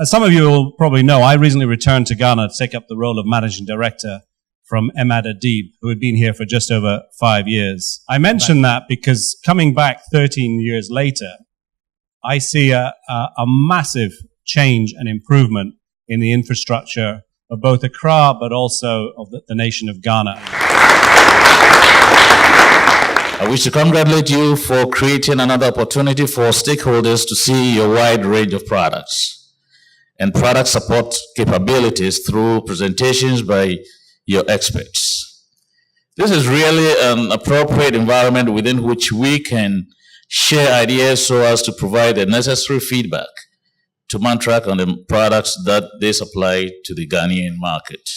as some of you will probably know, I recently returned to Ghana to take up the role of Managing Director from Emad Adib, who had been here for just over 5 years. I mention that because coming back 13 years later, I see a massive change and improvement in the infrastructure of both Accra, but also of the nation of Ghana. I wish to congratulate you for creating another opportunity for stakeholders to see your wide range of products and product support capabilities through presentations by your experts. This is really an appropriate environment within which we can share ideas so as to provide the necessary feedback to Mantrac on the products that they supply to the Ghanaian market.